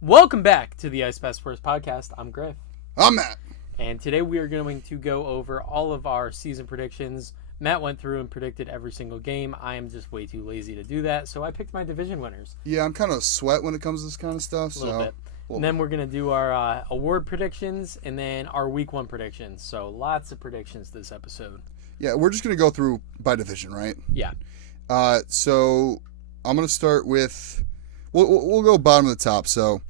Welcome back to the Ice Best Sports Podcast. I'm Griff. I'm Matt. And today we are going to go over all of our season predictions. Matt went through and predicted every single game. I am just way too lazy to do that, so I picked my division winners. Yeah, I'm kind of a sweat when it comes to this kind of stuff. A little bit. And then we're going to do our award predictions and then our week one predictions. So lots of predictions this episode. Yeah, we're just going to go through by division, right? Yeah. So I'm going to start with, we'll go bottom of the top. So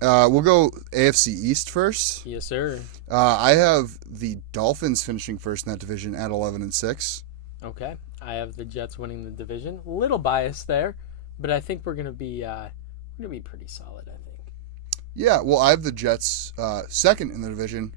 we'll go AFC East first. Yes, sir. I have the Dolphins finishing first in that division at 11-6. Okay. I have the Jets winning the division. A little biased there, but I think we're going to be pretty solid, I think. Yeah, well, I have the Jets second in the division,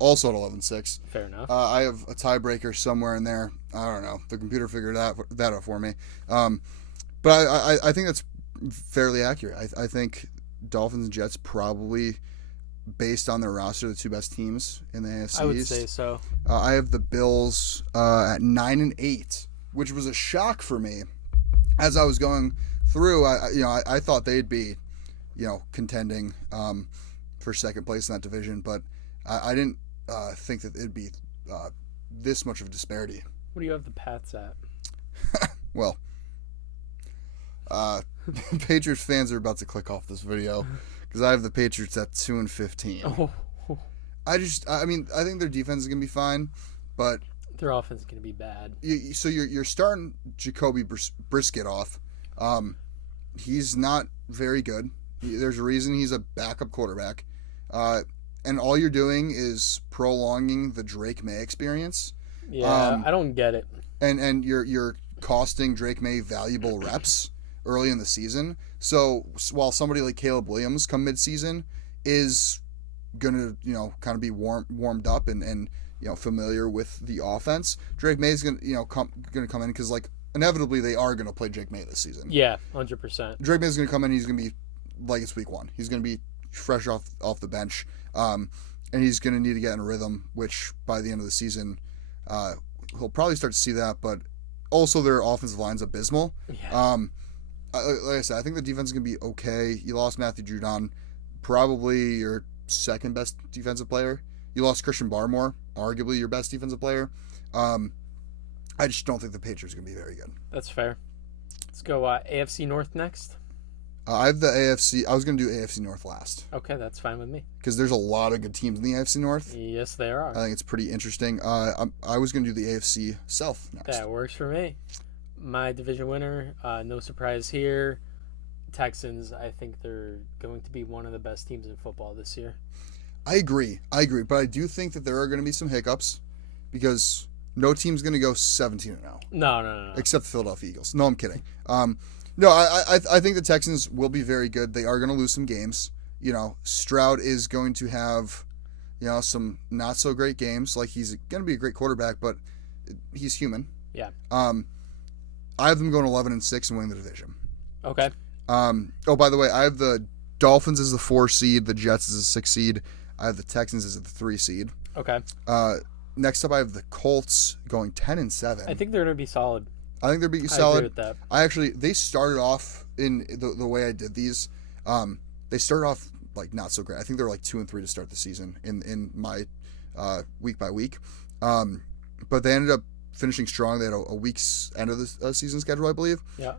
also at 11-6. Fair enough. I have a tiebreaker somewhere in there. I don't know. The computer figured that out for me. But I think that's fairly accurate. I think Dolphins and Jets probably, based on their roster, the two best teams in the AFC East. I would say so. I have the Bills at 9-8, which was a shock for me. As I was going through, I thought they'd be, contending for second place in that division, but I didn't think that it'd be this much of a disparity. What do you have the Pats at? Well, Patriots fans are about to click off this video because I have the Patriots at 2-15. Oh. I think their defense is gonna be fine, but their offense is gonna be bad. So you're starting Jacoby Brisket off. He's not very good. There's a reason he's a backup quarterback, and all you're doing is prolonging the Drake May experience. Yeah, I don't get it. And you're costing Drake May valuable reps early in the season. So while somebody like Caleb Williams come mid-season is gonna kind of be warmed up and familiar with the offense, Drake May is gonna come in because inevitably they are gonna play Drake May this season. Yeah, 100%. Drake May is gonna come in. He's gonna be like it's week one. He's gonna be fresh off the bench, and he's gonna need to get in a rhythm. Which by the end of the season, he'll probably start to see that. But also their offensive line's abysmal. Yeah. Like I said, I think the defense is going to be okay. You lost Matthew Judon, probably your second best defensive player. You lost Christian Barmore, arguably your best defensive player. I just don't think the Patriots are going to be very good. That's fair. Let's go AFC North next. I have the AFC. I was going to do AFC North last. Okay, that's fine with me. Because there's a lot of good teams in the AFC North. Yes, there are. I think it's pretty interesting. I was going to do the AFC South next. That works for me. My division winner, no surprise here. Texans, I think they're going to be one of the best teams in football this year. I agree. But I do think that there are going to be some hiccups because no team's going to go 17-0. No. Except the Philadelphia Eagles. No, I'm kidding. No, I think the Texans will be very good. They are going to lose some games. Stroud is going to have, some not so great games. Like he's going to be a great quarterback, but he's human. Yeah. I have them going 11-6 and winning the division. Okay. By the way, I have the Dolphins as the 4 seed, the Jets as the 6 seed. I have the Texans as the 3 seed. Okay. Next up, I have the Colts going 10-7. I think they're going to be solid. I think they're being solid. I agree with that. They started off in the way I did these. They started off not so great. I think they're 2-3 to start the season in my week by week. But they ended up finishing strong. They had a week's end of the season schedule, I believe. Yeah.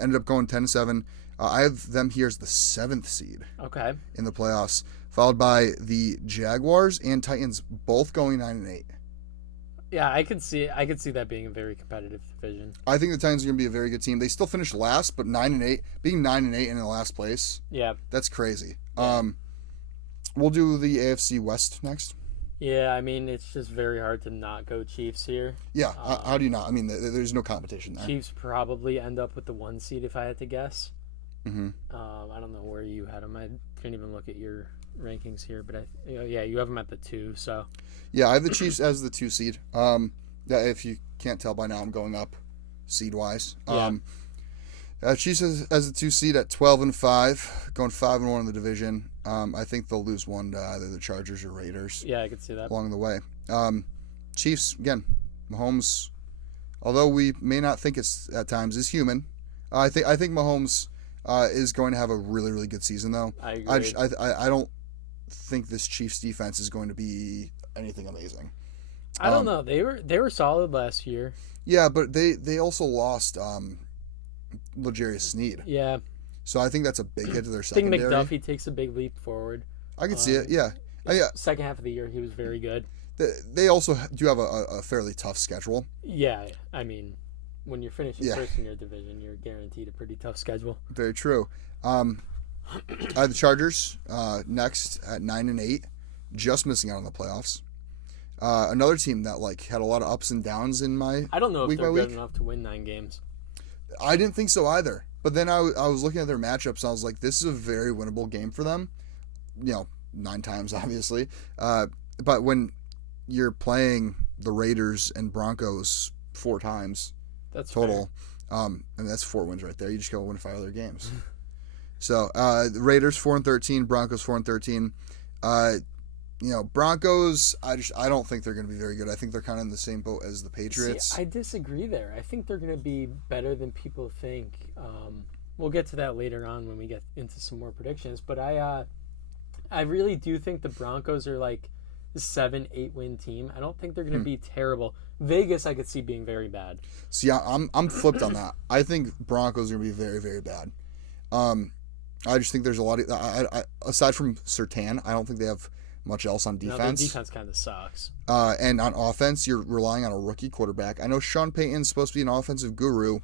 Ended up going 10-7. I have them here as the 7th seed. Okay. In the playoffs, followed by the Jaguars and Titans, both going 9-8. Yeah, I could see that being a very competitive division. I think the Titans are going to be a very good team. They still finished last, but 9-8, being 9-8 in the last place. Yeah. That's crazy. Yeah. We'll do the AFC West next. Yeah, it's just very hard to not go Chiefs here. Yeah, how do you not? There's no competition there. Chiefs probably end up with the 1 seed if I had to guess. Mm-hmm. I don't know where you had them. I didn't even look at your rankings here, but you have them at the 2. So yeah, I have the Chiefs as the 2 seed. If you can't tell by now, I'm going up seed wise. Chiefs as the 2 seed at 12-5, going 5-1 in the division. I think they'll lose one to either the Chargers or Raiders. Yeah, I could see that along the way. Chiefs again. Mahomes, although we may not think it's at times, is human. I think Mahomes is going to have a really, really good season, though. I agree. I don't think this Chiefs defense is going to be anything amazing. I don't know. They were solid last year. Yeah, but they also lost L'Jarius Sneed. Yeah. So I think that's a big hit to their I think secondary. McDuffie takes a big leap forward. I can see it, yeah. Second half of the year, he was very good. They also do have a fairly tough schedule. Yeah, I mean, when you're finishing first in your division, you're guaranteed a pretty tough schedule. Very true. I have the Chargers next at 9-8, just missing out on the playoffs. Another team that had a lot of ups and downs in my I don't know if week they're by good week. enough to win 9 games. I didn't think so either. But then I was looking at their matchups, and I was like, this is a very winnable game for them. 9 times, obviously. But when you're playing the Raiders and Broncos 4 times That's total, that's 4 wins right there. You just go win 5 other games. So the Raiders 4-13, Broncos 4-13. Broncos, I don't think they're going to be very good. I think they're kind of in the same boat as the Patriots. See, I disagree there. I think they're going to be better than people think. We'll get to that later on when we get into some more predictions. But I really do think the Broncos are like a 7-8 win team. I don't think they're going to be terrible. Vegas, I could see being very bad. See, I'm flipped on that. I think Broncos are going to be very, very bad. I just think there's a lot of aside from Surtain, I don't think they have much else on defense. No, their defense kind of sucks. And on offense, you're relying on a rookie quarterback. I know Sean Payton's supposed to be an offensive guru,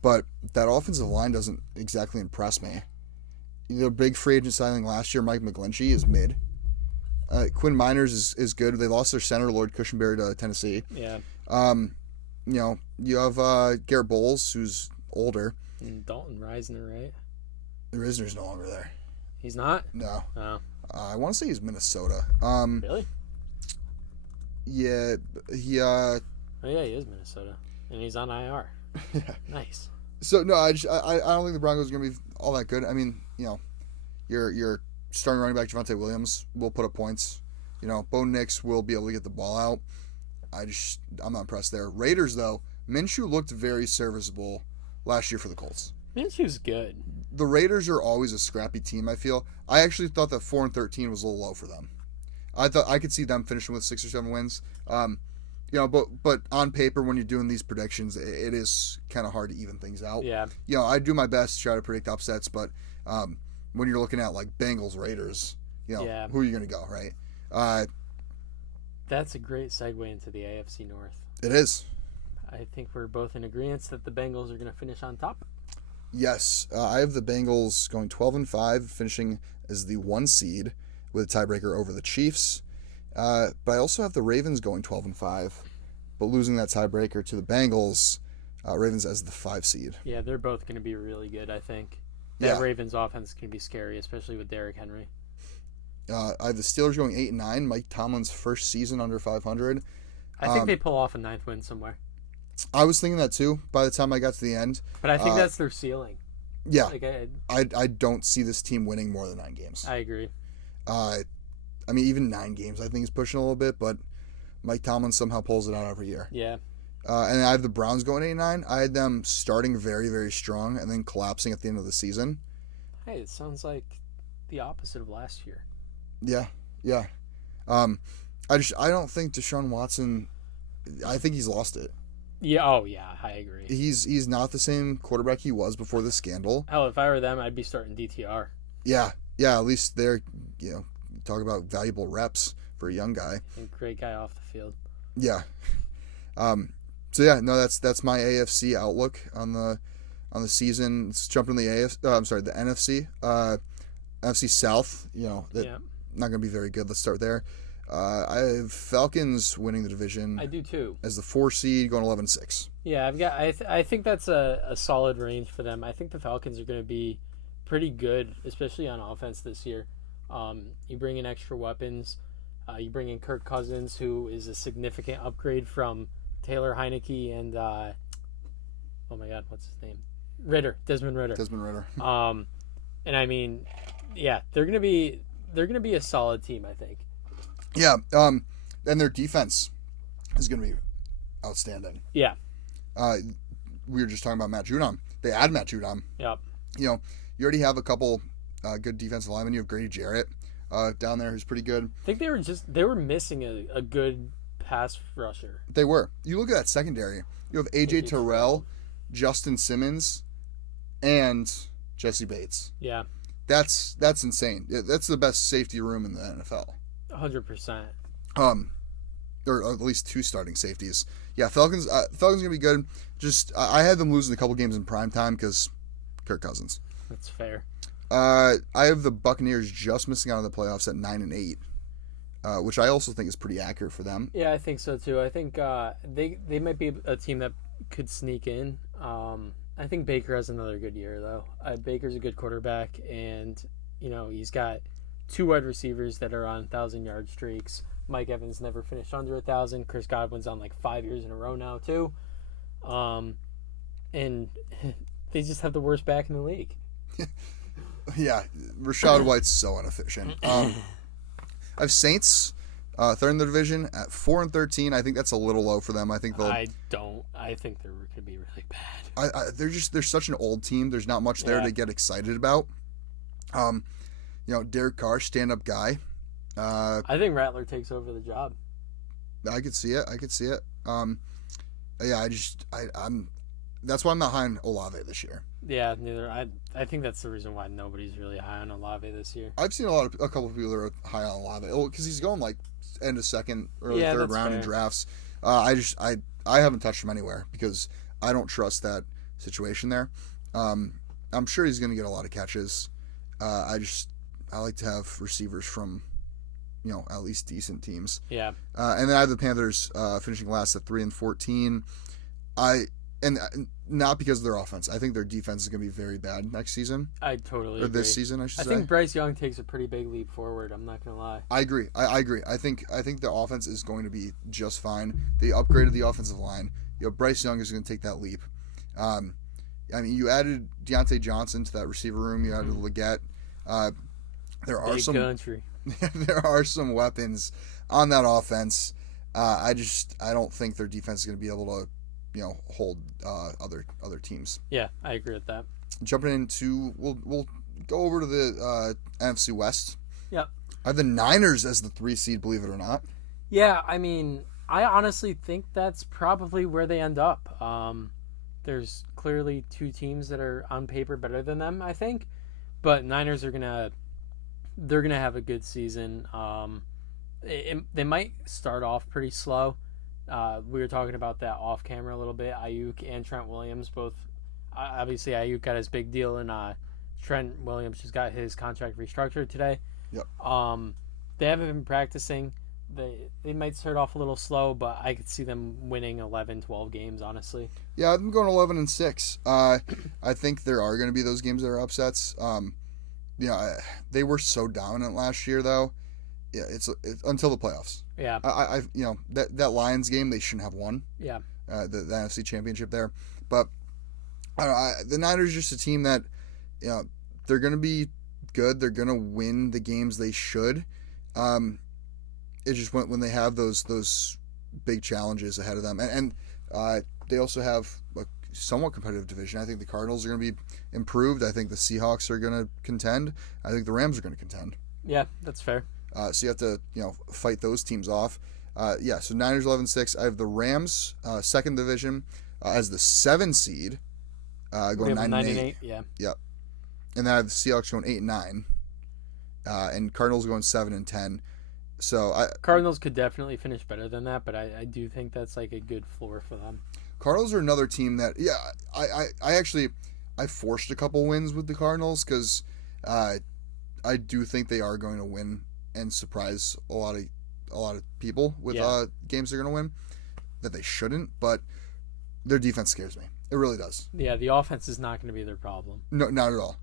but that offensive line doesn't exactly impress me. The big free agent signing last year, Mike McGlinchey, is mid. Quinn Miners is good. They lost their center, Lloyd Cushenberry, to Tennessee. Yeah. You have Garrett Bowles, who's older. And Dalton Reisner, right? Risner's no longer there. He's not? No. Oh. I want to say he's Minnesota. Really? Yeah, he. Oh yeah, he is Minnesota, and he's on IR. Yeah. Nice. So no, I don't think the Broncos are going to be all that good. I mean, your starting running back Javonte Williams will put up points. Bo Nix will be able to get the ball out. I'm not impressed there. Raiders though, Minshew looked very serviceable last year for the Colts. Minshew's good. The Raiders are always a scrappy team, I feel. I actually thought that 4-13 was a little low for them. I thought I could see them finishing with 6 or 7 wins. But on paper, when you're doing these predictions, it is kind of hard to even things out. Yeah. I do my best to try to predict upsets, but when you're looking at like Bengals, Raiders, who are you going to go, right? That's a great segue into the AFC North. It is. I think we're both in agreement that the Bengals are going to finish on top. Yes, I have the Bengals going 12-5, finishing as the 1 seed with a tiebreaker over the Chiefs. But I also have the Ravens going 12-5, but losing that tiebreaker to the Bengals. Ravens as the 5 seed. Yeah, they're both going to be really good, I think. That Ravens offense can be scary, especially with Derrick Henry. I have the Steelers going 8-9. Mike Tomlin's first season under 500. I think they pull off a 9th win somewhere. I was thinking that too by the time I got to the end. But I think that's their ceiling. Yeah. I don't see this team winning more than 9 games. I agree. I mean, even 9 games I think is pushing a little bit, but Mike Tomlin somehow pulls it out every year. Yeah. And I have the Browns going 8-9. I had them starting very, very strong and then collapsing at the end of the season. Hey, it sounds like the opposite of last year. Yeah. I don't think Deshaun Watson. I think he's lost it. Yeah. Oh, yeah. I agree. He's not the same quarterback he was before the scandal. Hell, if I were them, I'd be starting DTR. Yeah. At least they're talk about valuable reps for a young guy. And great guy off the field. Yeah. So yeah, no, that's my AFC outlook on the season. Let's jump into the the NFC. NFC South. Not going to be very good. Let's start there. I have Falcons winning the division. I do too. As the 4 seed, going 11-6. Yeah, I think that's a solid range for them. I think the Falcons are going to be pretty good, especially on offense this year. You bring in extra weapons. You bring in Kirk Cousins, who is a significant upgrade from Taylor Heineke and oh my God, what's his name? Desmond Ridder. And I mean, yeah, they're gonna be a solid team, I think. Yeah, and their defense is going to be outstanding. Yeah. We were just talking about Matt Judon. They add Matt Judon. Yep. You already have a couple good defensive linemen. You have Grady Jarrett down there who's pretty good. I think they were missing a good pass rusher. They were. You look at that secondary. You have AJ Terrell, Justin Simmons, and Jesse Bates. Yeah. That's insane. That's the best safety room in the NFL. 100%. Or at least 2 starting safeties. Yeah, Falcons gonna be good. Just I had them losing a couple games in prime time because Kirk Cousins. That's fair. I have the Buccaneers just missing out on the playoffs at 9-8, which I also think is pretty accurate for them. Yeah, I think so too. I think they might be a team that could sneak in. I think Baker has another good year though. Baker's a good quarterback, and he's got 2 wide receivers that are on 1,000-yard streaks. Mike Evans never finished under 1,000. Chris Godwin's on like 5 years in a row now too. And they just have the worst back in the league. Yeah, Rachaad White's so inefficient. I have Saints, third in the division at 4-13. I think that's a little low for them. I think they'll. I think they're going to be really bad. They're such an old team. There's not much there to get excited about. Derek Carr, stand-up guy. I think Rattler takes over the job. I could see it. That's why I'm not high on Olave this year. Yeah, neither. I think that's the reason why nobody's really high on Olave this year. I've seen a couple of people that are high on Olave because he's going like end of second, early third round in drafts. I haven't touched him anywhere because I don't trust that situation there. I'm sure he's going to get a lot of catches. I like to have receivers from at least decent teams. Yeah. And then I have the Panthers finishing last at 3-14. Not because of their offense. I think their defense is going to be very bad next season. I totally agree. This season, I should say. I think Bryce Young takes a pretty big leap forward. I'm not going to lie. I agree. I agree. I think the offense is going to be just fine. They upgraded the offensive line. Bryce Young is going to take that leap. You added Deontay Johnson to that receiver room. You added Leggett. There are there are some weapons on that offense. I don't think their defense is going to be able to hold other teams. Yeah, I agree with that. Jumping into we'll go over to the NFC West. Yep. I have the Niners as the 3 seed, believe it or not. Yeah, I mean, I honestly think that's probably where they end up. There's clearly 2 teams that are on paper better than them, I think, but Niners are gonna have a good season. They might start off pretty slow. We were talking about that off camera a little bit. Ayuk and Trent Williams both. Obviously, Ayuk got his big deal, and Trent Williams just got his contract restructured today. Yep. They haven't been practicing. They might start off a little slow, but I could see them winning 11, 12 games, honestly. Yeah, I'm going 11-6. I think there are going to be those games that are upsets. They were so dominant last year, though. Yeah, it's until the playoffs. Yeah. That Lions game they shouldn't have won. Yeah. The NFC Championship there, but the Niners are just a team that they're going to be good. They're going to win the games they should. It's just when they have those big challenges ahead of them, and they also have a somewhat competitive division. I think the Cardinals are going to be improved. I think the Seahawks are going to contend. I think the Rams are going to contend. Yeah, that's fair. So you have to fight those teams off. So Niners 11-6. I have the Rams second division as the 7 seed going 9-8. Yeah. Yep. And then I have the Seahawks going 8-9. And Cardinals going 7-10. So Cardinals could definitely finish better than that, but I do think that's like a good floor for them. Cardinals are another team that I forced a couple wins with the Cardinals because I do think they are going to win and surprise a lot of people with games they're going to win that they shouldn't, but their defense scares me. It really does. Yeah, the offense is not going to be their problem. No, not at all.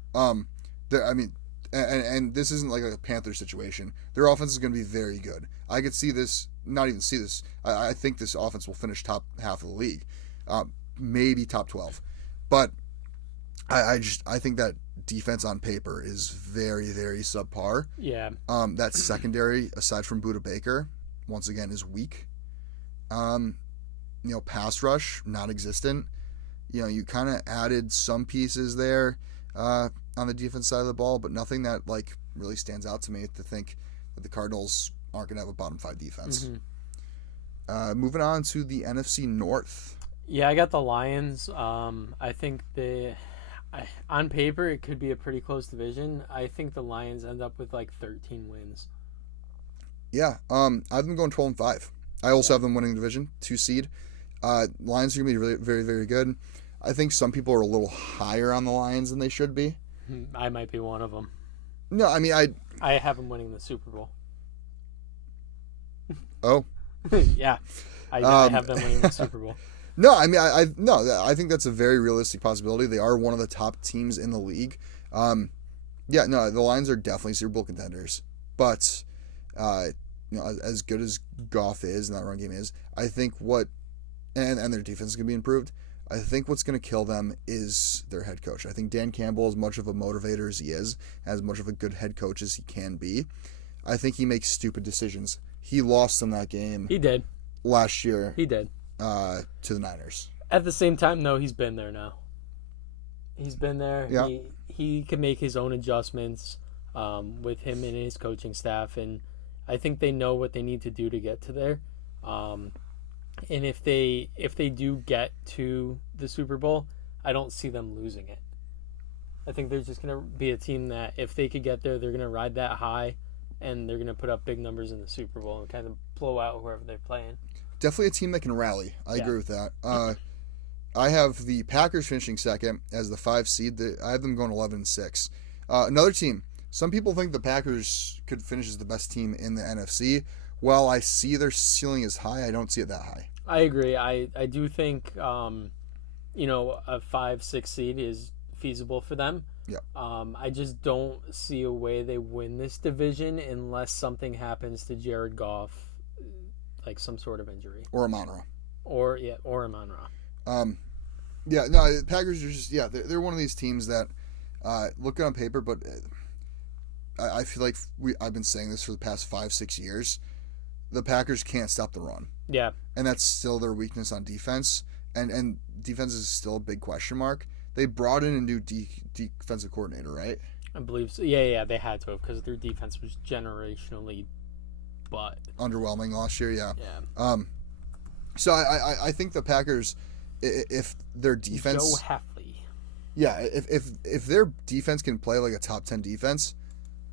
And this isn't like a Panthers situation. Their offense is going to be very good. I could see this, not even see this. I think this offense will finish top half of the league, maybe top 12. But I think that defense on paper is very, very subpar. Yeah. That secondary, aside from Budda Baker, once again is weak. Pass rush non-existent. You kind of added some pieces there. on the defense side of the ball, but nothing that really stands out to me to think that the Cardinals aren't going to have a bottom 5 defense. Moving on to the NFC North. Yeah, I got the Lions. I think on paper it could be a pretty close division. I think the Lions end up with 13 wins. Yeah, I have them going 12-5. I also have them winning the division, 2 seed. Lions are going to be really, very, very good. I think some people are a little higher on the Lions than they should be. I might be one of them. No, I mean, I have them winning the Super Bowl. Oh. Yeah, I have them winning the Super Bowl. No, I mean, I think that's a very realistic possibility. They are one of the top teams in the league. Yeah, no, the Lions are definitely Super Bowl contenders. But, as good as Goff is and that run game is, I think and their defense is going to be improved. I think what's going to kill them is their head coach. I think Dan Campbell, as much of a motivator as he is, as much of a good head coach as he can be, I think he makes stupid decisions. He lost them that game. He did. Last year. He did. To the Niners. At the same time, though, he's been there now. He's been there. Yeah. He can make his own adjustments with him and his coaching staff, and I think they know what they need to do to get to there. And if they do get to the Super Bowl, I don't see them losing it. I think they're just going to be a team that if they could get there, they're going to ride that high, and they're going to put up big numbers in the Super Bowl and kind of blow out whoever they're playing. Definitely a team that can rally. I agree with that. I have the Packers finishing second as the 5 seed. I have them going 11-6. Another team. Some people think the Packers could finish as the best team in the NFC. While I see their ceiling is high, I don't see it that high. I agree. I do think a 5-6 seed is feasible for them. Yeah. I just don't see a way they win this division unless something happens to Jared Goff, like some sort of injury. Or Amon-Ra. Or Amon-Ra. The Packers are just, they're one of these teams that look good on paper, but I feel like I've been saying this for the past 5-6 years. The Packers can't stop the run. Yeah. And that's still their weakness on defense. And defense is still a big question mark. They brought in a new defensive coordinator, right? I believe so. Yeah, they had to have because their defense was generationally underwhelming last year, yeah. Yeah. So I think the Packers, if their defense... Joe Hafley. Yeah, if their defense can play like a top 10 defense,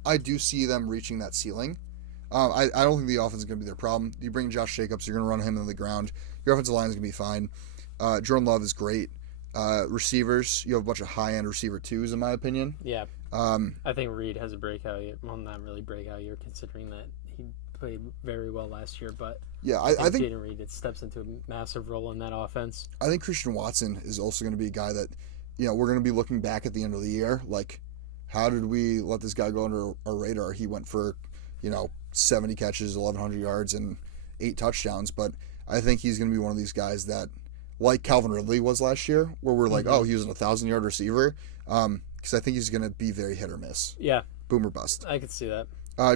I do see them reaching that ceiling. I don't think the offense is going to be their problem. You bring Josh Jacobs, you're going to run him into the ground. Your offensive line is going to be fine. Jordan Love is great. Receivers, you have a bunch of high-end receiver twos, in my opinion. Yeah. I think Reed has a breakout year. Well, not really breakout year, considering that he played very well last year. But yeah, I think Jaden Reed steps into a massive role in that offense. I think Christian Watson is also going to be a guy that, we're going to be looking back at the end of the year. Like, how did we let this guy go under our radar? He went for, 70 catches, 1,100 yards, and 8 touchdowns. But I think he's going to be one of these guys that, like Calvin Ridley was last year, where we're like, oh, he was a 1,000-yard receiver. Because I think he's going to be very hit or miss. Yeah. Boom or bust. I could see that.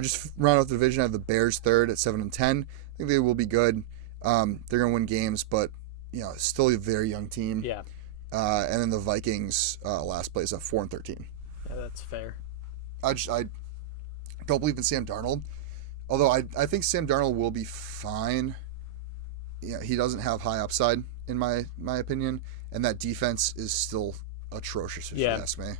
Just round out the division, I have the Bears third at 7-10. I think they will be good. They're going to win games, but still a very young team. Yeah. And then the Vikings last place at 4-13. Yeah, that's fair. I don't believe in Sam Darnold, although I think Sam Darnold will be fine. Yeah, he doesn't have high upside in my opinion, and that defense is still atrocious if you ask me.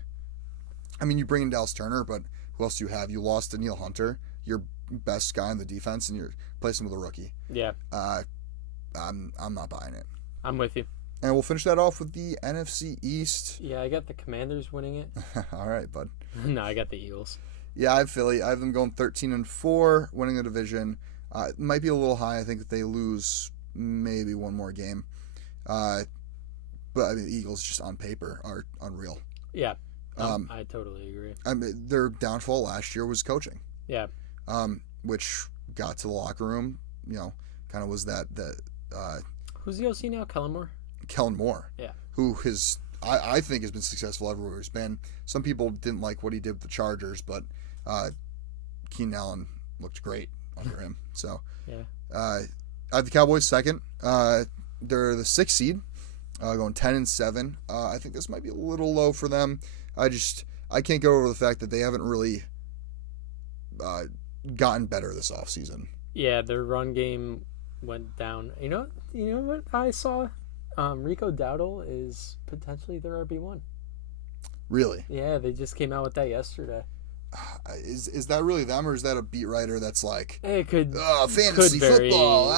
I mean, you bring in Dallas Turner, but who else do you have? You lost Danielle Hunter, your best guy in the defense, and you're replacing him with a rookie. Yeah. I'm not buying it. I'm with you. And we'll finish that off with the NFC East. Yeah, I got the Commanders winning it. All right, bud. No, I got the Eagles. Yeah, I have Philly. I have them going 13-4, winning the division. It might be a little high. I think that they lose maybe one more game. But I mean, the Eagles just on paper are unreal. Yeah, I totally agree. I mean, their downfall last year was coaching. Yeah. Which got to the locker room. Kind of was that. Who's the OC now? Kellen Moore. Yeah. Who I think has been successful everywhere he's been. Some people didn't like what he did with the Chargers, but Keenan Allen looked great under him. So yeah. I have the Cowboys second. They're the 6th seed, going 10-7. I think this might be a little low for them. I can't get over the fact that they haven't really gotten better this offseason. Yeah, their run game went down. You know what I saw? Rico Dowdle is potentially their RB1. Really? Yeah, they just came out with that yesterday. Is that really them, or is that a beat writer that's like, It could fantasy could vary. football?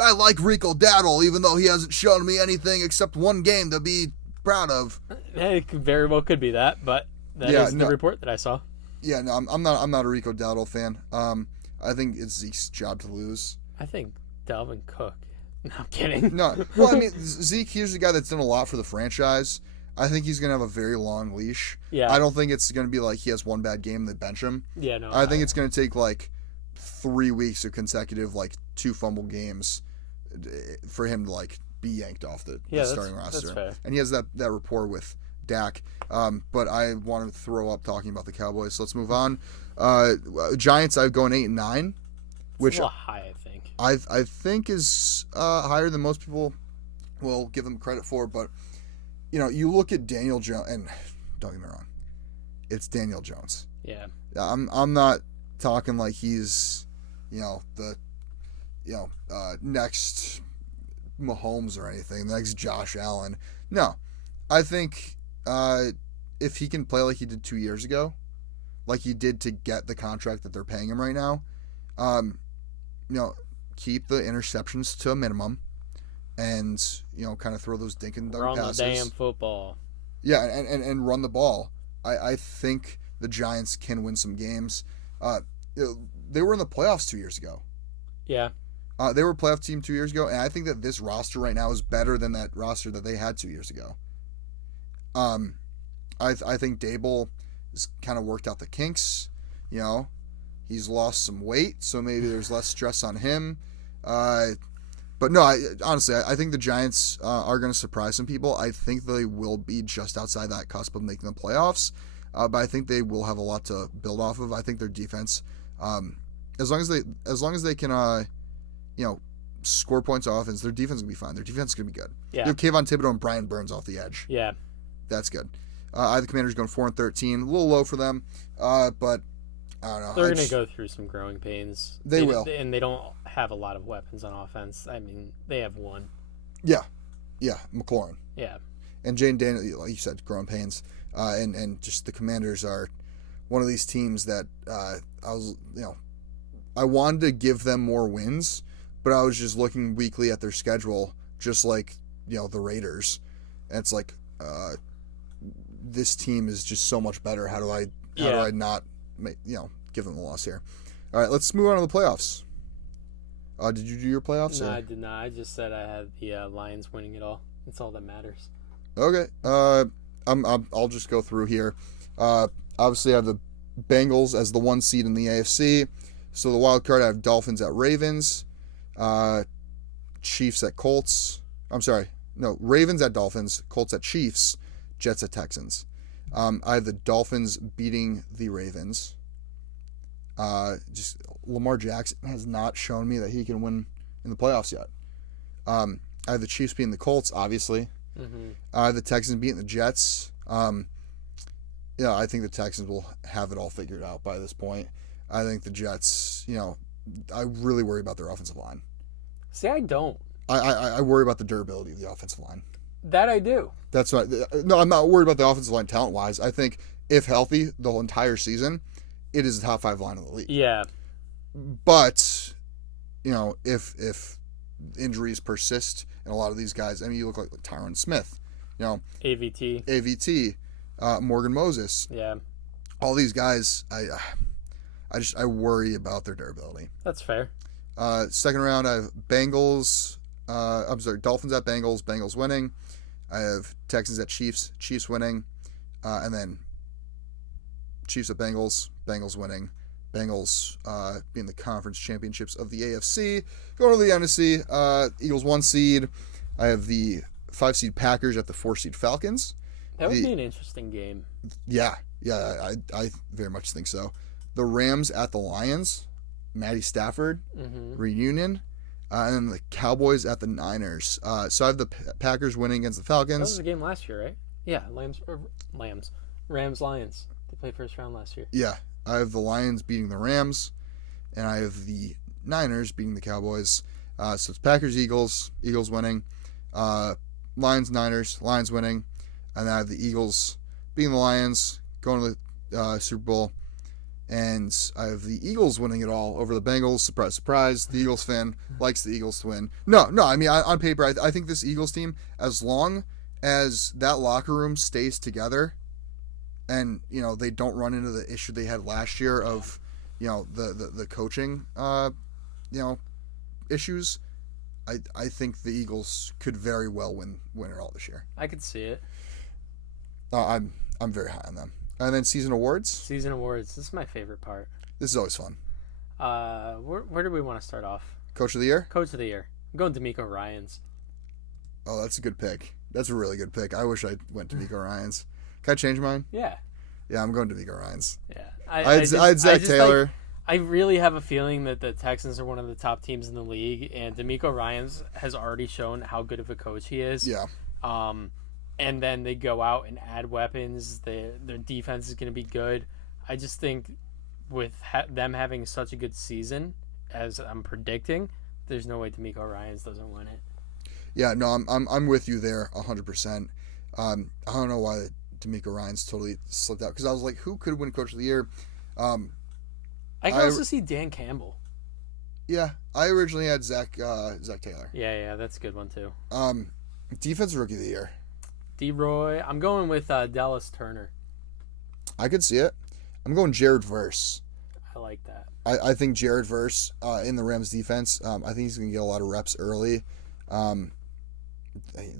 I like Rico Dowdle, even though he hasn't shown me anything except one game to be proud of. It very well could be that, but that is the report that I saw. Yeah, no, I'm not a Rico Dowdle fan. I think it's Zeke's job to lose. I think Dalvin Cook. No, I'm kidding. No, well, I mean, Zeke, here's a guy that's done a lot for the franchise. I think he's going to have a very long leash. Yeah. I don't think it's going to be like he has one bad game and they bench him. Yeah, no. I think it's going to take like 3 weeks of consecutive, like 2 fumble games for him to like be yanked off the starting roster. That's fair. And he has that rapport with Dak. But I wanted to throw up talking about the Cowboys, so let's move on. Giants, I've going 8-9, which it's a little high, I think. I think is higher than most people will give them credit for. But you look at Daniel Jones, and don't get me wrong, it's Daniel Jones. Yeah. I'm not talking like he's the next Mahomes or anything, the next Josh Allen. No, I think if he can play like he did 2 years ago, like he did to get the contract that they're paying him right now, keep the interceptions to a minimum, and kind of throw those dink and dunk passes. Run the damn football. Yeah, and run the ball. I think the Giants can win some games. They were in the playoffs 2 years ago. Yeah. They were a playoff team 2 years ago, and I think that this roster right now is better than that roster that they had 2 years ago. I think Dable has kind of worked out the kinks. He's lost some weight, so maybe there's less stress on him. But no, honestly, I think the Giants are going to surprise some people. I think they will be just outside that cusp of making the playoffs, but I think they will have a lot to build off of. I think their defense, as long as they can, score points on offense, their defense is going to be fine. Their defense is going to be good. Yeah. You have Kayvon Thibodeau and Brian Burns off the edge. Yeah. That's good. I have the Commanders going 4-13, a little low for them, but I don't know. They're going to go through some growing pains. They will. And they don't have a lot of weapons on offense. I mean, they have one. Yeah, McLaurin. Yeah. And Jane Daniel, like you said, growing pains. And just the Commanders are one of these teams that I wanted to give them more wins, but I was just looking weekly at their schedule, just like, the Raiders. And it's like, this team is just so much better. How do I not give them the loss here? All right, let's move on to the playoffs. Did you do your playoffs? No, I did not. I just said I had the Lions winning it all. That's all that matters. Okay. I'll just go through here. Obviously, I have the Bengals as the 1 seed in the AFC. So the wild card, I have Dolphins at Ravens, Chiefs at Colts. I'm sorry. No, Ravens at Dolphins, Colts at Chiefs, Jets at Texans. I have the Dolphins beating the Ravens. Just Lamar Jackson has not shown me that he can win in the playoffs yet. I have the Chiefs beating the Colts, obviously. Mm-hmm. I have the Texans beating the Jets. I think the Texans will have it all figured out by this point. I think the Jets, I really worry about their offensive line. See, I don't. I worry about the durability of the offensive line. That I do. That's what. No, I'm not worried about the offensive line talent-wise. I think if healthy the whole entire season, it is the top 5 line in the league. Yeah. But, if injuries persist and a lot of these guys, I mean, you look like Tyron Smith, AVT, Morgan Moses. Yeah. All these guys, I worry about their durability. That's fair. Second round, I have Dolphins at Bengals winning. I have Texans at Chiefs winning. And then Chiefs at Bengals winning. Bengals being the conference championships of the AFC. Going to the NFC, Eagles 1 seed. I have the 5 seed Packers at the 4 seed Falcons. That would be an interesting game. Yeah, I very much think so. The Rams at the Lions, Matty Stafford, reunion, and then the Cowboys at the Niners. So I have the Packers winning against the Falcons. That was the game last year, right? Yeah, Lambs. Rams Lions. They played first round last year. Yeah, I have the Lions beating the Rams, and I have the Niners beating the Cowboys. So it's Packers Eagles, Eagles winning. Lions Niners, Lions winning, and then I have the Eagles beating the Lions, going to the Super Bowl. And I have the Eagles winning it all over the Bengals. Surprise, surprise. The Eagles fan likes the Eagles to win. No. I mean, on paper, I think this Eagles team, as long as that locker room stays together and, they don't run into the issue they had last year of, the coaching, issues, I think the Eagles could very well win it all this year. I could see it. I'm very high on them. And then season awards. Season awards. This is my favorite part. This is always fun. Where do we want to start off? Coach of the year? Coach of the year. I'm going DeMeco Ryans. Oh, that's a good pick. That's a really good pick. I wish I went DeMeco Ryans. Can I change mine? Yeah. Yeah, I'm going DeMeco Ryans. Yeah. I had Zach Taylor. I really have a feeling that the Texans are one of the top teams in the league, and DeMeco Ryans has already shown how good of a coach he is. Yeah. And then they go out and add weapons. Their defense is going to be good. I just think with them having such a good season, as I'm predicting, there's no way DeMeco Ryans doesn't win it. Yeah, no, I'm with you there 100%. I don't know why DeMeco Ryans totally slipped out because I was like, who could win Coach of the Year? I can also see Dan Campbell. Yeah, I originally had Zach Taylor. Yeah, that's a good one too. Defensive Rookie of the Year. D-Roy. I'm going with Dallas Turner. I could see it. I'm going Jared Verse. I like that. I think Jared Verse in the Rams defense, I think he's going to get a lot of reps early. The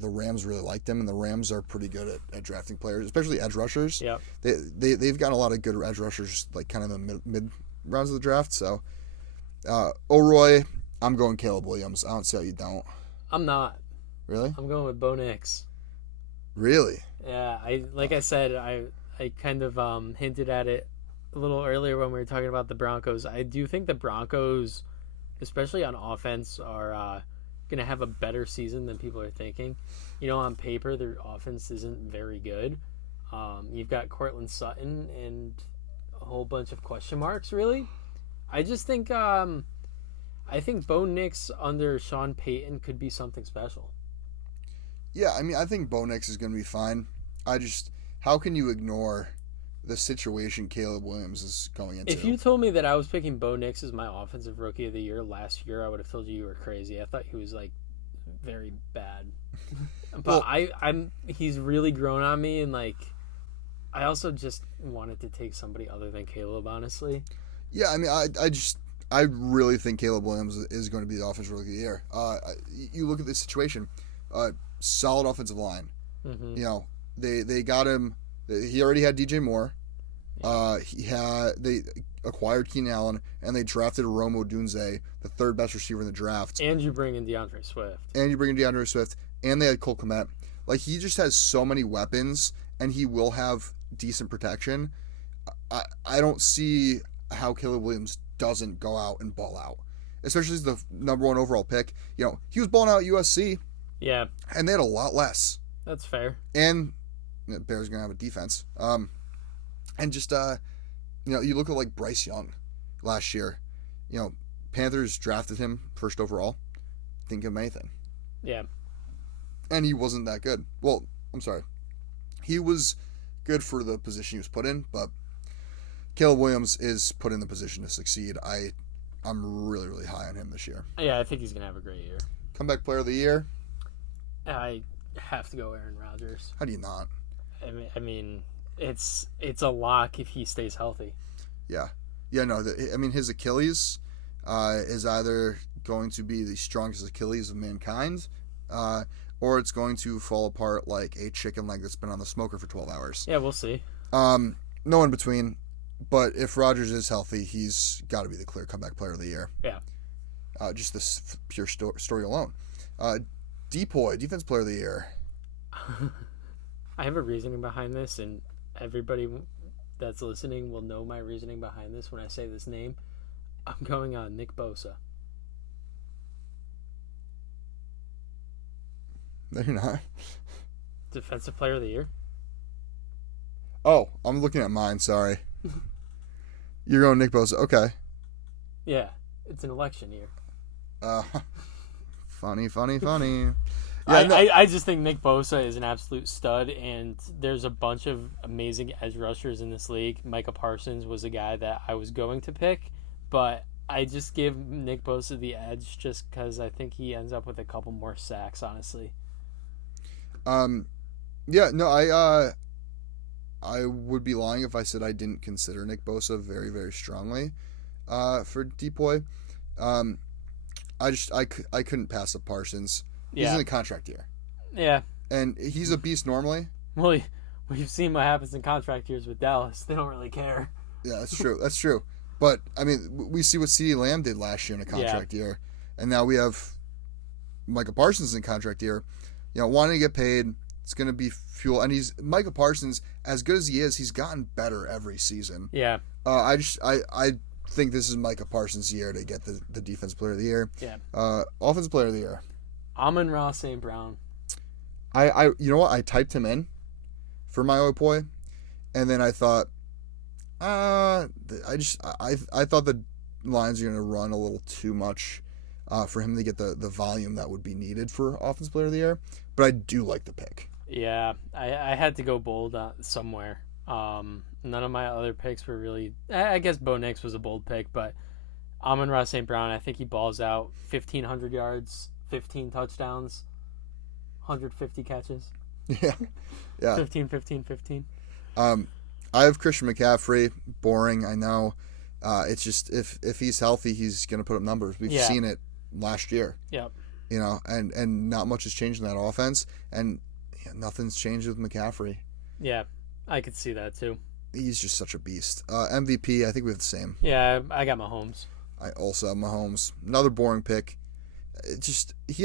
Rams really liked him, and the Rams are pretty good at drafting players, especially edge rushers. Yeah. They've got a lot of good edge rushers, like kind of in the mid rounds of the draft. So, O'Roy, I'm going Caleb Williams. I don't see how you don't. I'm not. Really? I'm going with Bo Nix. Really? Yeah, I said, I kind of hinted at it a little earlier when we were talking about the Broncos. I do think the Broncos, especially on offense, are going to have a better season than people are thinking. On paper, their offense isn't very good. You've got Cortland Sutton and a whole bunch of question marks, really. I just think I think Bo Nix under Sean Payton could be something special. Yeah, I mean, I think Bo Nix is going to be fine. How can you ignore the situation Caleb Williams is going into? If you told me that I was picking Bo Nix as my offensive rookie of the year last year, I would have told you were crazy. I thought he was very bad. But he's really grown on me, and I also just wanted to take somebody other than Caleb, honestly. Yeah, I mean, I really think Caleb Williams is going to be the offensive rookie of the year. You look at this situation. Solid offensive line. Mm-hmm. They got him. He already had DJ Moore. They acquired Keenan Allen, and they drafted Rome Odunze, the third best receiver in the draft. And you bring in DeAndre Swift. And they had Cole Kmet. He just has so many weapons, and he will have decent protection. I don't see how Caleb Williams doesn't go out and ball out, especially as the number one overall pick. He was balling out at USC. Yeah. And they had a lot less. That's fair. And Bears going to have a defense. And just, you look at Bryce Young last year. Panthers drafted him first overall. Didn't give him anything. Yeah. And he wasn't that good. Well, I'm sorry. He was good for the position he was put in, but Caleb Williams is put in the position to succeed. I'm really, really high on him this year. Yeah, I think he's going to have a great year. Comeback player of the year? I have to go Aaron Rodgers. How do you not? I mean, it's a lock if he stays healthy. Yeah. Yeah, no. His Achilles is either going to be the strongest Achilles of mankind, or it's going to fall apart like a chicken leg that's been on the smoker for 12 hours. Yeah, we'll see. No in between. But if Rodgers is healthy, he's got to be the clear comeback player of the year. Yeah. Just this pure story alone. Depoy, defense player of the year. I have a reasoning behind this, and everybody that's listening will know my reasoning behind this when I say this name. I'm going on Nick Bosa. No, you're not. Defensive player of the year? Oh, I'm looking at mine. Sorry. You're going Nick Bosa. Okay. Yeah, it's an election year. Funny. Yeah, I just think Nick Bosa is an absolute stud, and there's a bunch of amazing edge rushers in this league. Micah Parsons was a guy that I was going to pick, but I just give Nick Bosa the edge just because I think he ends up with a couple more sacks, honestly. Yeah, no, I would be lying if I said I didn't consider Nick Bosa very, very strongly for Depoy. I couldn't pass up Parsons. He's in a contract year. Yeah. And he's a beast normally. Well, we've seen what happens in contract years with Dallas. They don't really care. Yeah, that's true. That's true. But, I mean, we see what CeeDee Lamb did last year in a contract year. And now we have Micah Parsons in a contract year. You know, wanting to get paid, it's going to be fuel. And Micah Parsons, as good as he is, he's gotten better every season. Yeah. I think this is Micah Parsons' year to get the Defensive Player of the Year. Yeah. Offensive Player of the Year. Amon-Ra St. Brown. You know what? I typed him in for my Opoy, and then I thought, I thought the Lions are going to run a little too much for him to get the volume that would be needed for Offensive Player of the Year. But I do like the pick. Yeah, I had to go bold somewhere. None of my other picks were really. I guess Bo Nix was a bold pick, but Amon-Ra St. Brown, I think he balls out 1,500 yards, 15 touchdowns, 150 catches. Yeah. 15. I have Christian McCaffrey. Boring, I know. It's just if he's healthy, he's going to put up numbers. We've seen it last year. Yep. You know, and not much has changed in that offense, and nothing's changed with McCaffrey. Yeah, I could see that too. He's just such a beast. MVP, I think we have the same. Yeah, I got Mahomes. I also have Mahomes. Another boring pick. It just he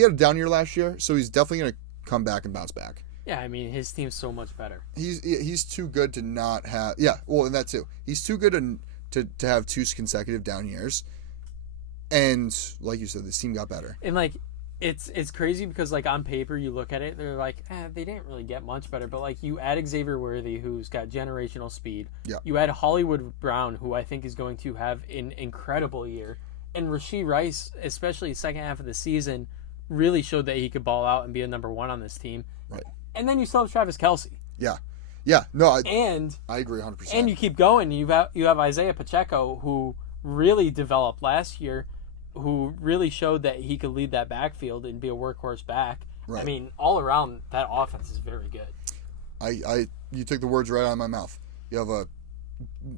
had a down year last year, so he's definitely going to come back and bounce back. Yeah, I mean his team's so much better. He's too good to not have. Yeah, well, and that too. He's too good to have two consecutive down years. And like you said, this team got better. And like it's crazy because like on paper you look at it, they're like, they didn't really get much better. But like you add Xavier Worthy, who's got generational speed. Yeah. You add Hollywood Brown, who I think is going to have an incredible year. And Rashee Rice, especially second half of the season, really showed that he could ball out and be a number one on this team. Right. And then you still have Travis Kelce. Yeah. Yeah. No, I agree 100%. And you keep going. You have Isaiah Pacheco, who really developed last year, who really showed that he could lead that backfield and be a workhorse back. Right. I mean, all around, that offense is very good. You took the words right out of my mouth. You have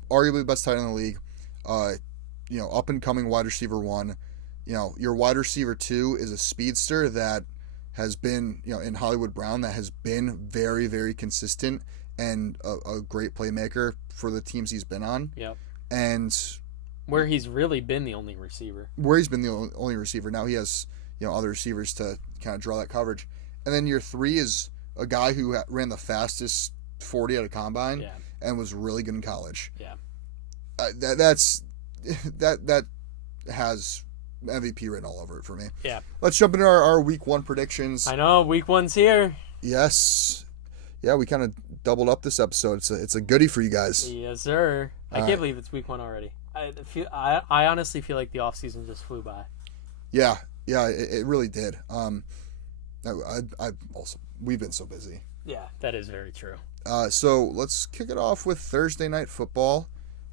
arguably the best tight end in the league. Up and coming wide receiver 1. Your wide receiver 2 is a speedster that has been, in Hollywood Brown, that has been very, very consistent and a great playmaker for the teams he's been on. Yep. And where he's really been the only receiver. Now he has, other receivers to kind of draw that coverage. And then your 3 is a guy who ran the fastest 40 at a combine and was really good in college. Yeah. That has MVP written all over it for me. Yeah. Let's jump into our week 1 predictions. I know, week 1's here. Yes. Yeah, we kind of doubled up this episode. It's a goodie for you guys. Yes, sir. I can't believe it's week 1 already. I honestly feel like the offseason just flew by. Yeah, it really did. We've been so busy. Yeah, that is very true. So let's kick it off with Thursday night football.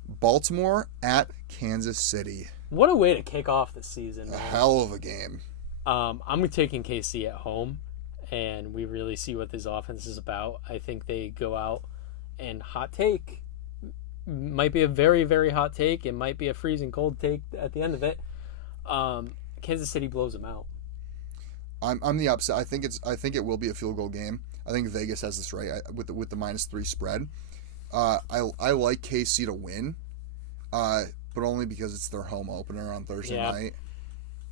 Baltimore at Kansas City. What a way to kick off the season, man. A hell of a game. I'm taking KC at home, and we really see what this offense is about. I think they go out and hot take. Might be a very, very hot take. It might be a freezing cold take at the end of it. Kansas City blows them out. I'm the upset. I think it will be a field goal game. I think Vegas has this right with the -3 spread. I like KC to win, but only because it's their home opener on Thursday night.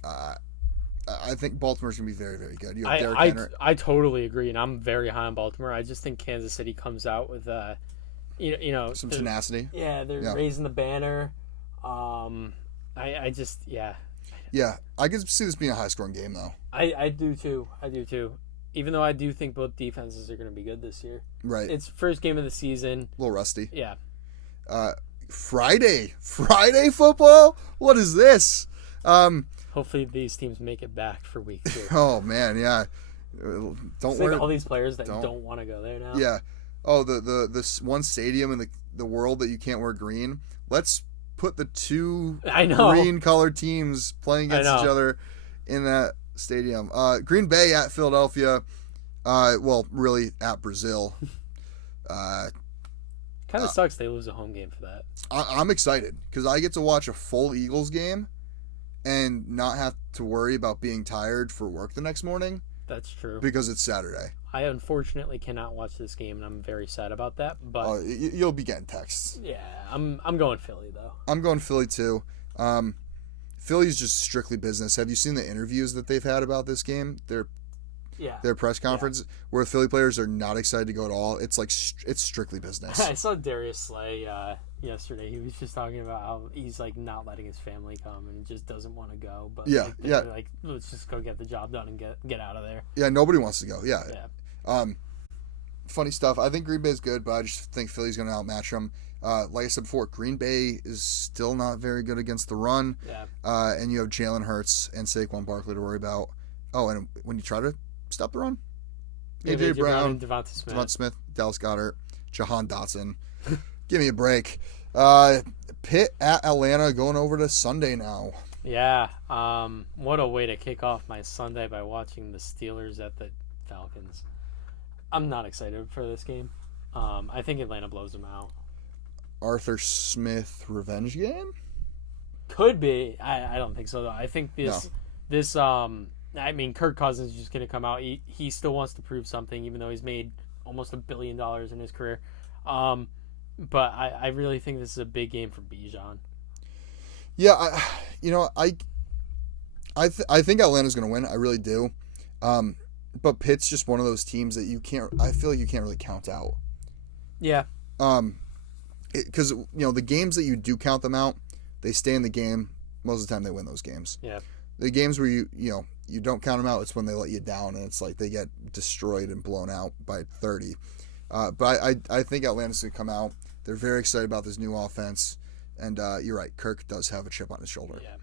I think Baltimore's gonna be very, very good. You have Derrick Henry. I totally agree, and I'm very high on Baltimore. I just think Kansas City comes out with some tenacity. Yeah, they're raising the banner. Yeah, I can see this being a high-scoring game, though. I do too. even though I do think both defenses are going to be good this year. Right. It's first game of the season. A little rusty. Yeah. Friday football? What is this? Hopefully these teams make it back for week 2. Oh, man, yeah. Don't worry. All these players that don't want to go there now. Yeah. Oh, the one stadium in the world that you can't wear green. Let's put the two green-colored teams playing against each other in that stadium. Green Bay at Philadelphia. Well, really at Brazil. Kind of sucks they lose a home game for that. I'm excited because I get to watch a full Eagles game and not have to worry about being tired for work the next morning. That's true. Because it's Saturday. I unfortunately cannot watch this game, and I'm very sad about that. But you'll be getting texts. Yeah, I'm going Philly though. I'm going Philly too. Philly's just strictly business. Have you seen the interviews that they've had about this game? Their press conference where Philly players are not excited to go at all. It's like it's strictly business. I saw Darius Slay yesterday. He was just talking about how he's like not letting his family come and just doesn't want to go. But like let's just go get the job done and get out of there. Yeah, nobody wants to go. Yeah. Funny stuff. I think Green Bay is good, but I just think Philly's going to outmatch them. Like I said before, Green Bay is still not very good against the run. Yeah. And you have Jalen Hurts and Saquon Barkley to worry about. Oh, and when you try to stop the run, A.J. Brown, Devonta Smith, Dallas Goedert, Jahan Dotson. Give me a break. Pitt at Atlanta going over to Sunday now. Yeah. What a way to kick off my Sunday by watching the Steelers at the Falcons. I'm not excited for this game. I think Atlanta blows them out. Arthur Smith revenge game? Could be. I don't think so though. I think this I mean, Kirk Cousins is just going to come out. He still wants to prove something, even though he's made almost $1 billion in his career. But I really think this is a big game for Bijan. Yeah, I think Atlanta's going to win. I really do. But Pitt's just one of those teams that I feel like you can't really count out. Yeah. Because the games that you do count them out, they stay in the game. Most of the time, they win those games. Yeah. The games where you don't count them out, it's when they let you down, and it's like they get destroyed and blown out by 30. But I think Atlanta's going to come out. They're very excited about this new offense. And you're right, Kirk does have a chip on his shoulder. Yeah.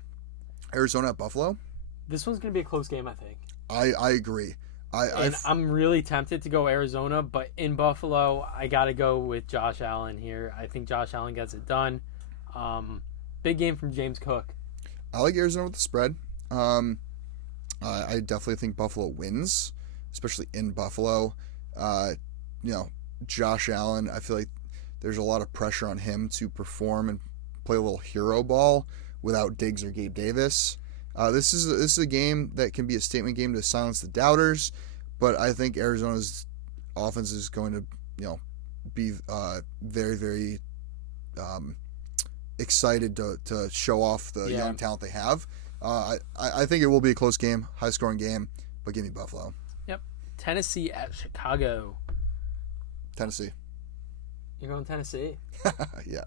Arizona at Buffalo? This one's going to be a close game, I think. I agree. I'm really tempted to go Arizona, but in Buffalo, I got to go with Josh Allen here. I think Josh Allen gets it done. Big game from James Cook. I like Arizona with the spread. I definitely think Buffalo wins, especially in Buffalo. Josh Allen, I feel like there's a lot of pressure on him to perform and play a little hero ball without Diggs or Gabe Davis. This is a game that can be a statement game to silence the doubters, but I think Arizona's offense is going to, be very, very excited to show off the young talent they have. I think it will be a close game, high-scoring game, but give me Buffalo. Yep. Tennessee at Chicago. Tennessee. You're going Tennessee? Yeah.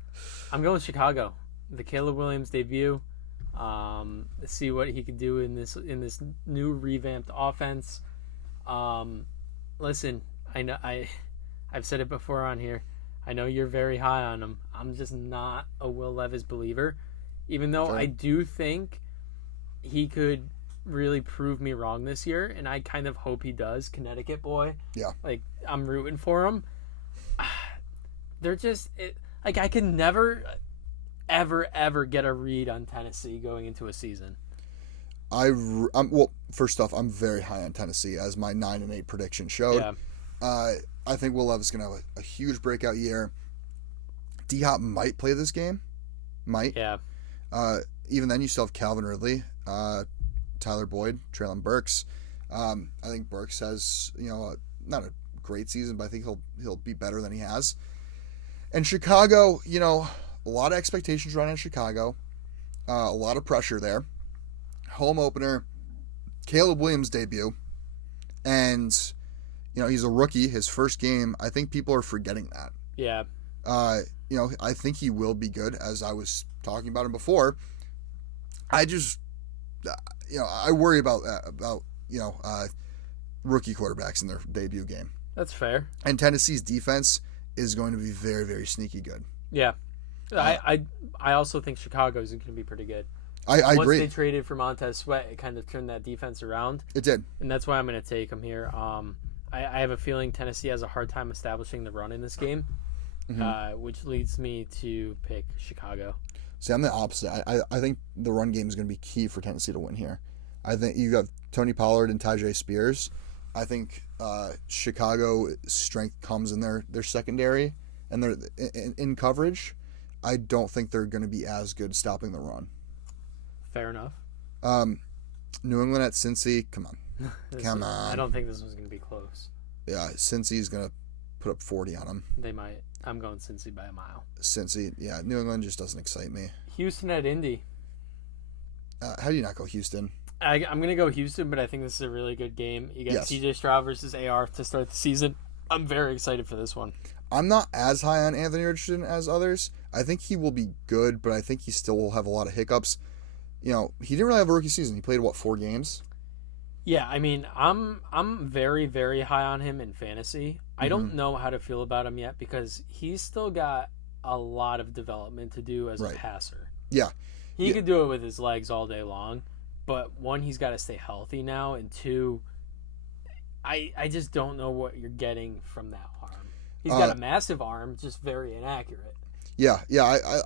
I'm going Chicago. The Caleb Williams debut. Let's see what he could do in this new revamped offense. Listen, I know I've said it before on here. I know you're very high on him. I'm just not a Will Levis believer, even though I do think he could really prove me wrong this year, and I kind of hope he does. Connecticut boy. Yeah. Like, I'm rooting for him. They're just I can never ever get a read on Tennessee going into a season. Well, first off, I'm very high on Tennessee, as my 9-8 prediction showed. Yeah. I think Will Levis is going to have a huge breakout year. D-Hop might play this game. Might. Yeah. Even then, you still have Calvin Ridley, Tyler Boyd, Treylon Burks. I think Burks has, not a great season, but I think he'll be better than he has. And Chicago, a lot of expectations running in Chicago. A lot of pressure there. Home opener, Caleb Williams' debut. And, he's a rookie, his first game. I think people are forgetting that. Yeah. I think he will be good, as I was talking about him before. I just, I worry about rookie quarterbacks in their debut game. That's fair. And Tennessee's defense is going to be very, very sneaky good. Yeah. I also think Chicago is going to be pretty good. I agree. Once they traded for Montez Sweat, it kind of turned that defense around. It did. And that's why I'm going to take them here. I have a feeling Tennessee has a hard time establishing the run in this game, which leads me to pick Chicago. See, I'm the opposite. I think the run game is going to be key for Tennessee to win here. I think you got Tony Pollard and Tyjae Spears. I think Chicago's strength comes in their secondary and their in coverage. I don't think they're going to be as good stopping the run. Fair enough. New England at Cincy, come on. Come on. I don't think this was going to be close. Yeah, Cincy's going to put up 40 on them. They might. I'm going Cincy by a mile. Cincy, yeah. New England just doesn't excite me. Houston at Indy. How do you not go Houston? I'm going to go Houston, but I think this is a really good game. You got CJ Stroud versus AR to start the season. I'm very excited for this one. I'm not as high on Anthony Richardson as others. I think he will be good, but I think he still will have a lot of hiccups. You know, he didn't really have a rookie season. He played, 4 games? Yeah, I mean, I'm very, very high on him in fantasy. I don't know how to feel about him yet because he's still got a lot of development to do as a passer. Yeah. He could do it with his legs all day long, but one, he's got to stay healthy now, and two, I just don't know what you're getting from that arm. He's got a massive arm, just very inaccurate. Yeah.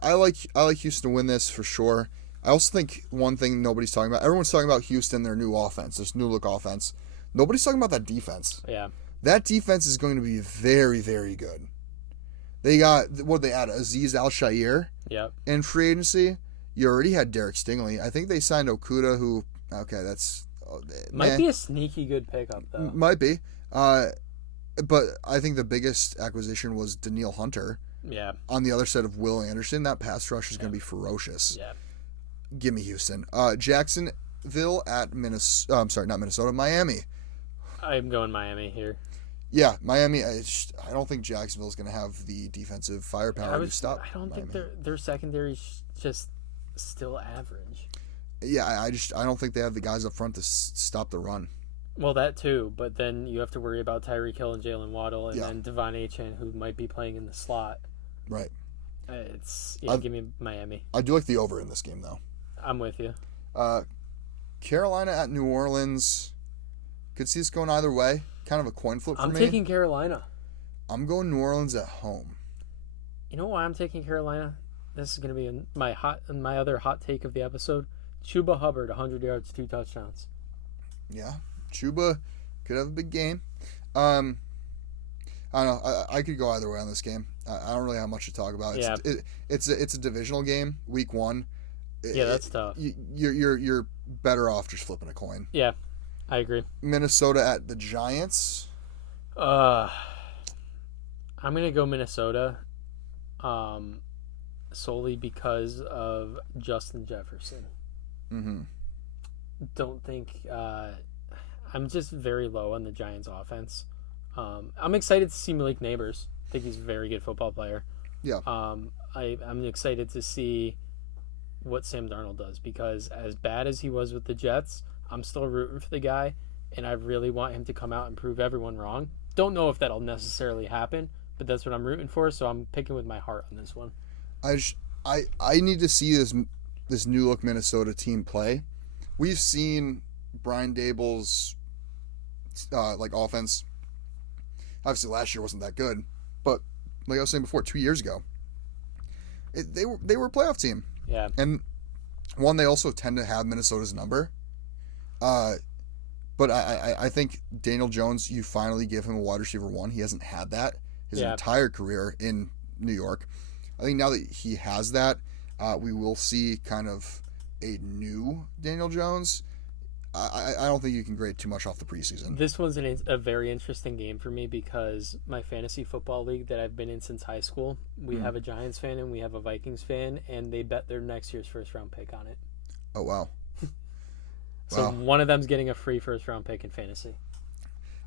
I like Houston to win this for sure. I also think one thing nobody's talking about, everyone's talking about Houston, their new offense, this new look offense. Nobody's talking about that defense. Yeah. That defense is going to be very, very good. They got, what they add, Azeez Al-Shaair in free agency. You already had Derek Stingley. I think they signed Okudah, who, okay, that's... Might be a sneaky good pickup, though. Might be. But I think the biggest acquisition was Danielle Hunter. Yeah. On the other side of Will Anderson, that pass rush is going to be ferocious. Yeah. Give me Houston. Jacksonville at Miami. I'm going Miami here. Yeah, Miami. I don't think Jacksonville is going to have the defensive firepower to stop. I don't Miami. think their secondary's just still average. Yeah, I don't think they have the guys up front to stop the run. Well, that too, but then you have to worry about Tyreek Hill and Jalen Waddle, and then Devon Achane, who might be playing in the slot. Right. Give me Miami. I do like the over in this game, though. I'm with you. Carolina at New Orleans. Could see this going either way. Kind of a coin flip for me. I'm taking Carolina. I'm going New Orleans at home. You know why I'm taking Carolina? This is going to be my other hot take of the episode. Chuba Hubbard, 100 yards, 2 touchdowns. Yeah, Chuba could have a big game. I don't know. I could go either way on this game. I don't really have much to talk about. It's a divisional game, week 1. That's tough. You're better off just flipping a coin. Yeah, I agree. Minnesota at the Giants. I'm gonna go Minnesota, solely because of Justin Jefferson. Mm-hmm. Don't think I'm just very low on the Giants' offense. I'm excited to see Malik Neighbors. I think he's a very good football player. Yeah. I'm excited to see what Sam Darnold does because as bad as he was with the Jets, I'm still rooting for the guy, and I really want him to come out and prove everyone wrong. Don't know if that'll necessarily happen, but that's what I'm rooting for, so I'm picking with my heart on this one. I need to see this new look Minnesota team play. We've seen Brian Daboll's offense. Obviously, last year wasn't that good, but like I was saying before, 2 years ago, they were a playoff team. Yeah. And one, they also tend to have Minnesota's number. But I think Daniel Jones, you finally give him a wide receiver 1. He hasn't had that his entire career in New York. I think now that he has that, we will see kind of a new Daniel Jones. I don't think you can grade too much off the preseason. This one's a very interesting game for me because my fantasy football league that I've been in since high school, we have a Giants fan and we have a Vikings fan, and they bet their next year's first-round pick on it. Oh, wow. So one of them's getting a free first-round pick in fantasy.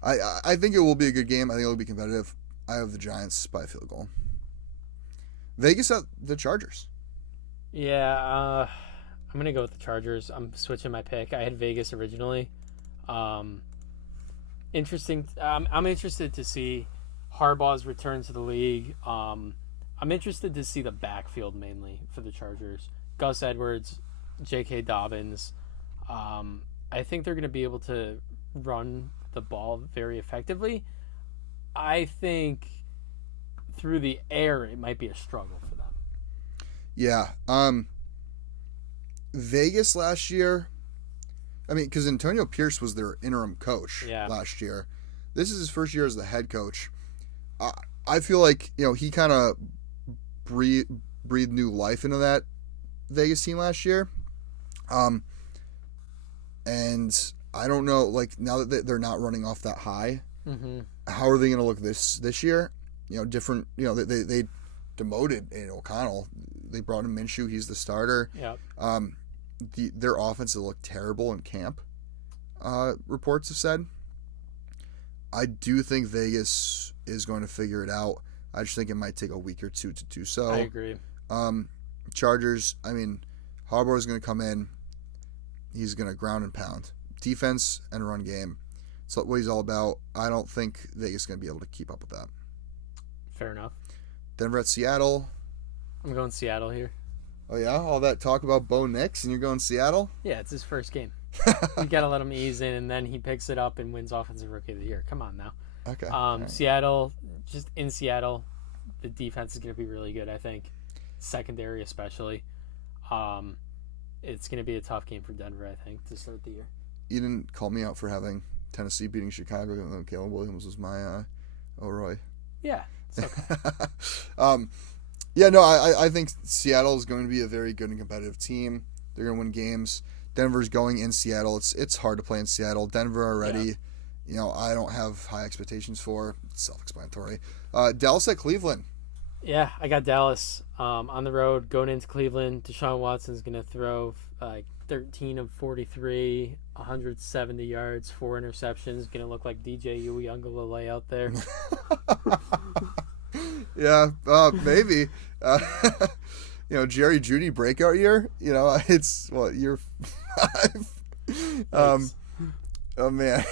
I think it will be a good game. I think it will be competitive. I have the Giants by a field goal. Vegas at the Chargers. Yeah, I'm going to go with the Chargers. I'm switching my pick. I had Vegas originally. Interesting. I'm interested to see Harbaugh's return to the league. I'm interested to see the backfield mainly for the Chargers. Gus Edwards, J.K. Dobbins. I think they're going to be able to run the ball very effectively. I think through the air it might be a struggle for them. Yeah. Vegas last year, I mean, because Antonio Pierce was their interim coach last year. This is his first year as the head coach. I feel like, he kind of breathed new life into that Vegas team last year. And I don't know, like, now that they're not running off that high, how are they going to look this year? Different, they demoted O'Connell. They brought in Minshew. He's the starter. Yep. Their offense will look terrible in camp, reports have said. I do think Vegas is going to figure it out. I just think it might take a week or two to do so. I agree. Chargers, I mean, Harbaugh is going to come in. He's going to ground and pound. Defense and run game. It's what he's all about. I don't think Vegas is going to be able to keep up with that. Fair enough. Denver at Seattle. I'm going Seattle here. Oh, yeah? All that talk about Bo Nix and you're going Seattle? Yeah, it's his first game. You got to let him ease in, and then he picks it up and wins Offensive Rookie of the Year. Come on now. Okay. Right. Seattle, just in Seattle, the defense is going to be really good, I think. Secondary especially. It's going to be a tough game for Denver, I think, to start the year. You didn't call me out for having Tennessee beating Chicago, even though Caleb Williams was my O'Roy. Yeah, it's okay. Yeah, no, I think Seattle is going to be a very good and competitive team. They're going to win games. Denver's going in Seattle. It's hard to play in Seattle. Denver already, I don't have high expectations for. It's self-explanatory. Dallas at Cleveland. Yeah, I got Dallas on the road going into Cleveland. Deshaun Watson's going to throw 13 of 43, 170 yards, 4 interceptions. Going to look like DJ Uiagalelei out there. Yeah, maybe. Jerry Jeudy breakout year. It's year 5. Oh man,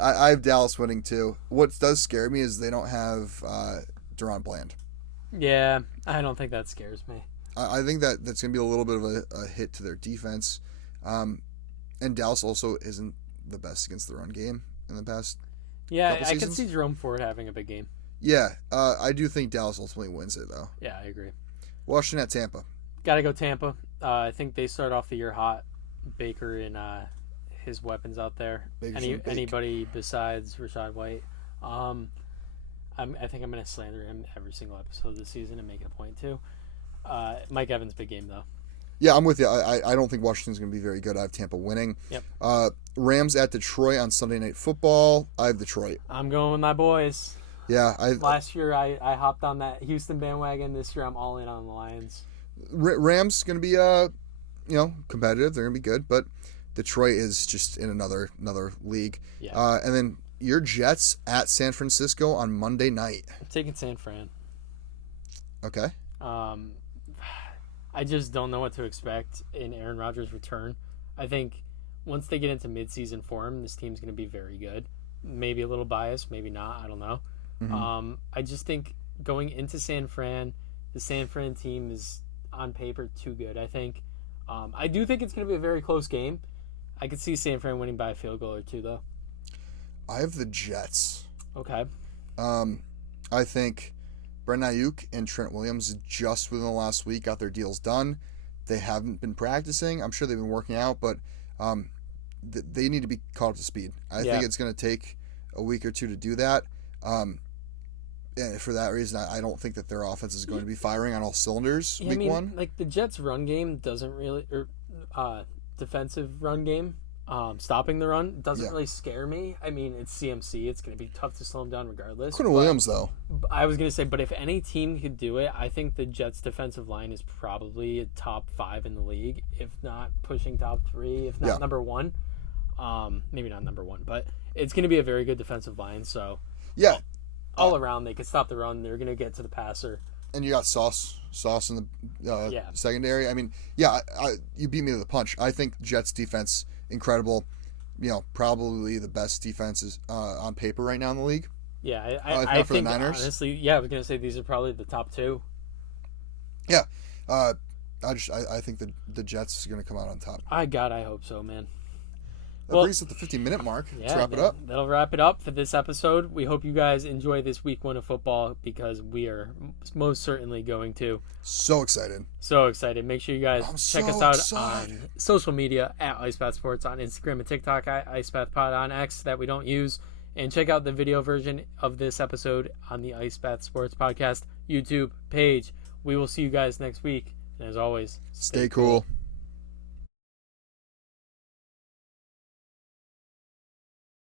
I have Dallas winning too. What does scare me is they don't have Deron Bland. Yeah, I don't think that scares me. I think that's going to be a little bit of a hit to their defense. And Dallas also isn't the best against the run game in the past. Yeah, I can see Jerome Ford having a big game. Yeah, I do think Dallas ultimately wins it, though. Yeah, I agree. Washington at Tampa. Got to go Tampa. I think they start off the year hot. Baker and his weapons out there. Anybody besides Rashad White. I think I'm going to slander him every single episode this season and make it a point, too. Mike Evans, big game, though. Yeah, I'm with you. I don't think Washington's going to be very good. I have Tampa winning. Yep. Rams at Detroit on Sunday Night Football. I have Detroit. I'm going with my boys. Yeah. Last year, I hopped on that Houston bandwagon. This year, I'm all in on the Lions. Rams going to be competitive. They're going to be good, but Detroit is just in another league. Yeah. And then your Jets at San Francisco on Monday night. I'm taking San Fran. Okay. I just don't know what to expect in Aaron Rodgers' return. I think once they get into midseason form, this team's going to be very good. Maybe a little biased, maybe not. I don't know. Mm-hmm. I just think going into San Fran, the San Fran team is on paper too good, I think. I do think it's going to be a very close game. I could see San Fran winning by a field goal or two, though. I have the Jets. Okay. I think Brandon Ayuk and Trent Williams just within the last week got their deals done. They haven't been practicing. I'm sure they've been working out, but they need to be caught up to speed. I think it's going to take a week or two to do that. And for that reason, I don't think that their offense is going to be firing on all cylinders week one. Like the Jets' run game doesn't really, defensive run game, stopping the run doesn't really scare me. I mean, it's CMC. It's going to be tough to slow him down regardless. Quinn Williams, though. I was going to say, but if any team could do it, I think the Jets' defensive line is probably a top 5 in the league, if not pushing top 3, if not number 1. Maybe not number 1, but it's going to be a very good defensive line. So all around, they can stop the run. They're going to get to the passer. And you got Sauce in the secondary. I mean, you beat me to the punch. I think Jets defense incredible. probably the best defenses on paper right now in the league. Yeah, I think the Niners. Honestly, yeah, we're gonna say these are probably the top two. Yeah, I think the Jets are gonna come out on top. I hope so, man. That brings us to the 15-minute mark. Let's wrap it up. That'll wrap it up for this episode. We hope you guys enjoy this week 1 of football because we are most certainly going to. So excited. So excited. Make sure you guys check us out on social media at IcePath Sports on Instagram and TikTok, at IcePathPod on X that we don't use. And check out the video version of this episode on the IcePath Sports Podcast YouTube page. We will see you guys next week. And as always, stay cool.